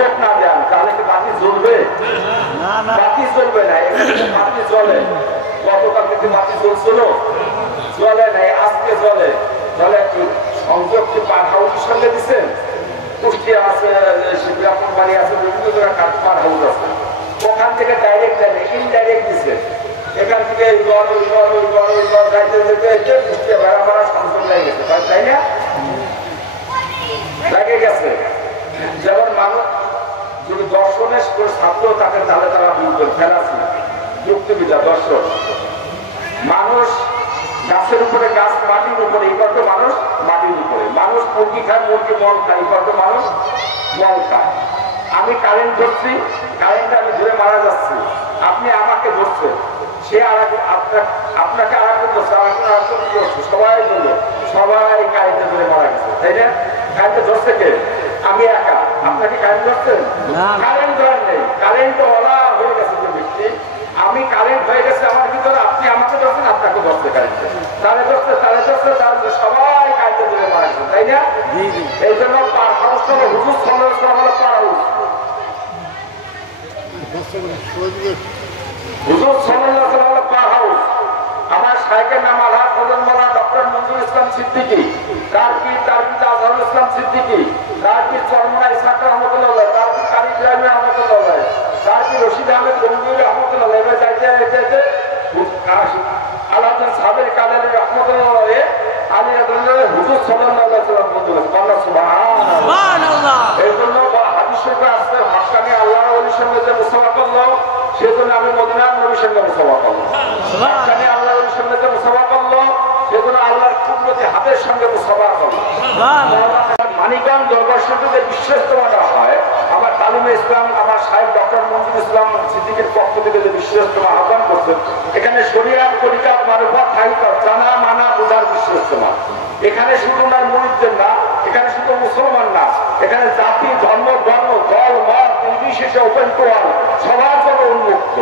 সংযোগ না দেন তাহলে কি বাতি জ্বলবে? বাতি জ্বলবে না। এখানে বাতি জ্বলে, গতকাল কিন্তু বাতি জ্বলছিল, জ্বলে নাই, আজকে জ্বলে। তাহলে একটু সংযোগ কি পার হাউসের সঙ্গে দিচ্ছেন? কুষ্টিয়া আছে, শিবরাপুর বাড়ি আছে, বিভিন্ন জায়গায় পার হাউস আছে, ওখান থেকে ডাইরেক্ট দেয় না, ইনডাইরেক্ট দিচ্ছে। এখান থেকে যাইতে যেতে কুষ্টিয়া ভাড়া ভাড়া সংযোগ লেগে গেছে, তাই না? লেগে গেছে। যেমন মানুষ যদি দর্শনের ছাত্র থাকে তাহলে তারা বুঝবেন, ফেলাছি যুক্তিবিদ্যা দর্শন। মানুষ গাছের উপরে, গাছ মাটির উপরে, এই করতো মানুষ মাটির উপরে। মানুষ মুরগি খায়, মুরগি মল খায়, এই করতো মানুষ মল খায়। আমি কারেন্ট ধরছি, কারেন্টে আমি ধরে মারা যাচ্ছি, আপনি আমাকে ধরছেন, সে আপনাকে আর একজন ধরছে, আরেকজন ধরছে, সবাই ধরলো, সবাই কারেন্টে ধরে মারা গেছে, তাই না? কারেন্টে ধরছে কে? আমি একা। আপনাকে কারেন্ট ধরছেন? কারেন্ট ধরার নেই, কারেন্ট ওলা হয়ে গেছে যে ব্যক্তি। আমি কারেন্ট হয়ে গেছে আমার ভিতরে, আপনি আমাকে ধরছেন, আপনাকে ধরছে কারেন্টে, তাহলে ধরছে, তাহলে সবাই কারেন্টে ধরে মারা গেছে, তাই না? এই জন্য পার হাউস হলো হুজুর সাল্লাল্লাহু আলাইহি ওয়াসাল্লাম পার হাউস। হুজুর সাল্লাল্লাহু আলাইহি ওয়াসাল্লাম পার হাউস। আমার শাইখের নাম আলহাজ হযরত মাওলানা ডক্টর মনজুর ইসলাম সিদ্দিকী, তার পিতা আজহারুল ইসলাম সিদ্দিকী, তার পিতা চরমনা ইসহাক রহমাতুল্লাহ, তার পিতা কারি ইব্রাহিম রহমাতুল্লাহ, তার পিতা রশিদ আহমেদ গঙ্গুহি রহমাতুল্লাহ, এভাবে যাইতে আলাউদ্দিন সাবের কালারি রহমাতুল্লাহ আলী রাদিয়াল্লাহু হুজুর সাল্লাল্লাহু আলাইহি ওয়াসাল্লাম বলতে সুবহানাল্লাহ। এই জন্য হাদিস শরীফে আসছে, হক্কানি আল্লাহর ওলির সঙ্গে যে মুসাফা করলো, সেজন্য আমি মদিনার নবীর সঙ্গে মুসাফা করলাম। হক্কানি আল্লাহর ওলির সঙ্গে যে মুসাফা করলো, সেজন্য আল্লাহর কুদরতি হাতের সঙ্গে মুসাফা করলাম। মানিকগঞ্জ দরবার শরীফে বিশ্বস্তমাটা হয়, আমার তালিমে ইসলাম, আমার সাহেব ডক্টর মনজুর ইসলাম সিদ্দিকের পক্ষ থেকে যে বিশ্বস্তমা আহ্বান করছেন, এখানে শরিয়াত, তরিকাত, মারফত, হাকিকত জানা মানা বোঝার বিশ্বস্তমা। এখানে শুধু না মুরিদদের না, এখানে শুধু মুসলমান না, এখানে জাতি, ধর্ম, বর্ণ, দল, মত নির্বিশেষে ওপেন টু অল, সবার জন্য উন্মুক্ত,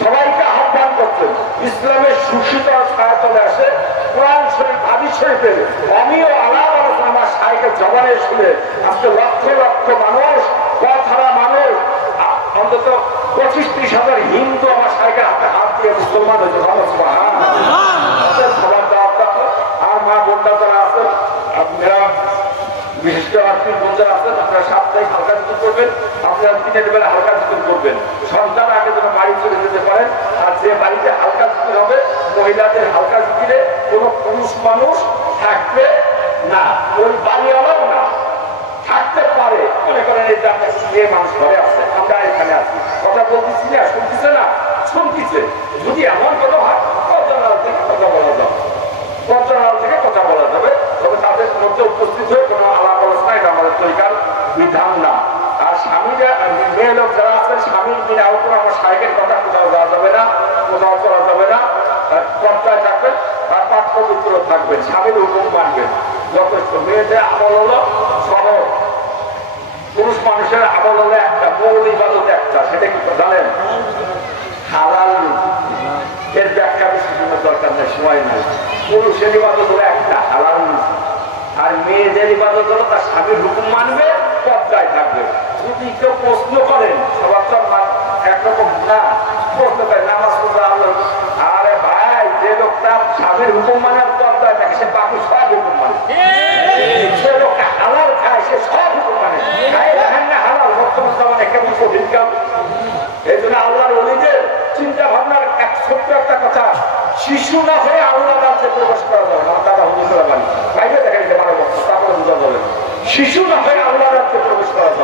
সবাইকে আহ্বান করছেন ইসলামের সুশীতল ছায়াতলে আসে। কোরআন শরীফ, হাদিস শরীফের অমীয় আলাপ আলোচনা আমার শাইখের জবানে শুনে আজকে লক্ষ লক্ষ মানুষ, পথহারা মানুষ, অন্তত 25-30 হাজার হিন্দু আমার শাইখের হাতে হাত দিয়ে মুসলমান হয়েছে। সবার দাওয়াত থাকলো। আর মা বোনরা যারা আছেন, আপনারা বিশেষ করে আত্মীয় বোন যারা আছেন, আপনারা সাপ্তাহিক হালকা জিকির করবেন, আপনারা দিনের বেলা হালকা জিকির করবেন। সন্তান আগে যেন বাড়ি চলে যেতে পারেন। আর যে বাড়িতে হালকা জিকির হবে, মহিলাদের হালকা জিকিরে কোনো পুরুষ মানুষ থাকবে না, ওই বাড়িওয়ালাও না, থাকতে পারে। মনে করেন এই যে মানুষ ঘরে আছে, আমরা এখানে আছি, কথা বলতেছি না, শুনতেছে না, শুনতেছে। যদি এমন কোনো হয়, পর্যালোচনা থেকে কথা বলা যাবে, পর্যালোচনা থেকে কথা বলা যাবে, তবে তাদের মধ্যে উপস্থিত হয়ে কোনো আলাপ আলোচনা, এটা আমাদের তরিকার বিধান না। আর স্বামীরা, মেয়ে লোক যারা আছেন, স্বামীর বিনা উপর আমার শাইখের কথা কোথাও যাওয়া যাবে না, কোথাও চলা যাবে না, পর্দায় থাকবেন আর পাঠ পবিত্র থাকবেন, স্বামীর হুকুম মানবেন, যথেষ্ট। মেয়েদের আমল হলো সহজ, পুরুষ মানুষের আমল হলো একটা, মৌল ইবাদত একটা, সেটা কি জানেন? হালাল। এর ব্যাখ্যা বিশ্লেষণের দরকার নেই, সময় নাই। পুরুষের ইবাদত হলো একটা, হালাল। আর মেয়েদের ইবাদত হলো তার স্বামীর হুকুম মানবে, পর্দায় থাকবে। যদি কেউ প্রশ্ন করেন, সবার তো একরকম না, প্রশ্ন করেন নামাজ পড়া, আরে ভাই, যে লোকটা স্বামীর হুকুম মানার পর্দায় থাকে, সে বাকি সব হুকুম মানে। যে লোকটা হালাল খায়, সে সব হুকুম মানে। হালাল বর্তমান জামানে কেমন কঠিন কাজ। এই জন্য আল্লাহর ওলিদের চিন্তা ভাবনার ছোট্ট একটা কথা, শিশু না হয়ে আল্লাহ রাজ্যে প্রবেশ করা যাবে না। দাদা হুজুরা বাড়ি বাইরে দেখা যেতে পারে, তারপরে বোঝা যাবে শিশু না হয়ে আল্লাহ রাজ্যে প্রবেশ করা যাবে।